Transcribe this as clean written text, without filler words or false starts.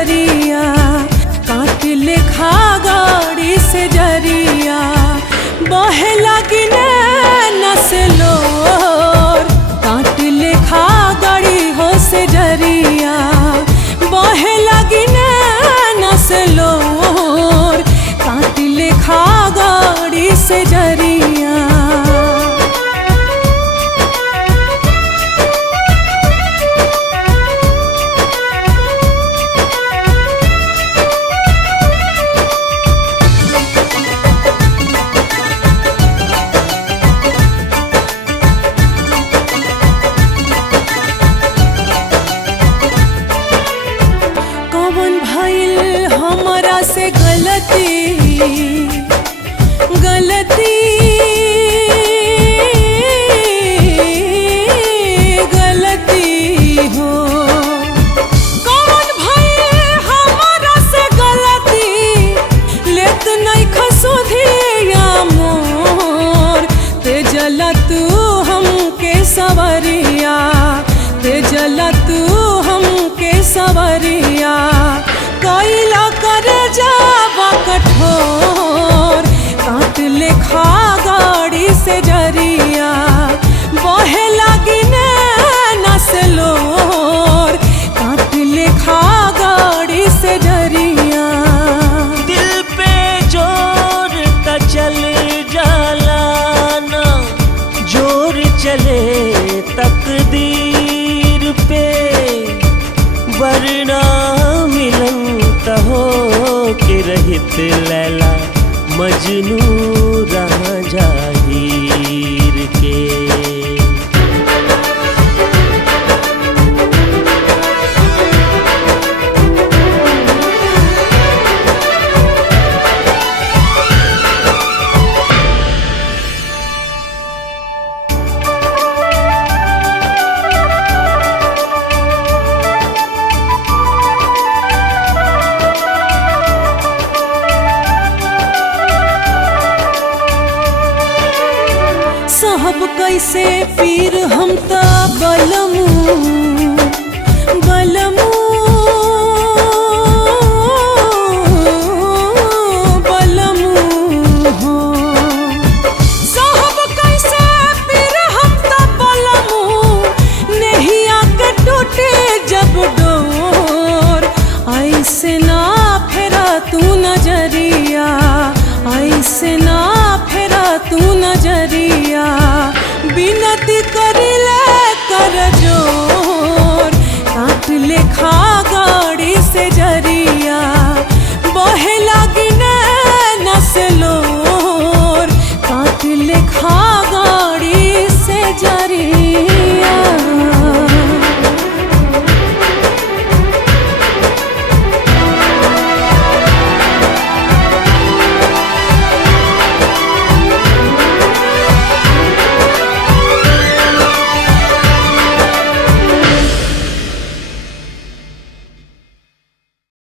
जरिया, काट लेखा गाड़ी से जरिया, बहे लगी नैना से लोर, काट लेखा गाड़ी हो से जरिया, बहे लगी नैना से लोर, काट लेखा गाड़ी से जरिया। हमरा से गलती गलती गलती हो, कौन भइल हमरा से गलती, लेत नहीं खसुधिया मोर, ते जला तू हमके सवरिया, ते जला तू हमके सवरिया, कैला करे जावा कठोर, काट लेखा गाड़ी से जरिया, बहे लगी नैना से लोर, काट लेखा गाड़ी से जरिया। दिल पे जोर का चल जाला ना, जोर चले तकदीर पे, वरना मिलन हो के रहित लैला मजनू राजा हीर के। साहब कैसे पीर हम ता बलमू बलमू बलमू हो, साहब कैसे पीर हम ता बलमू, नहीं आके टूटे जब डोर, ऐसे ना फेरा तू नजरिया, ऐसे ना फेरा तू नजरिया, बिना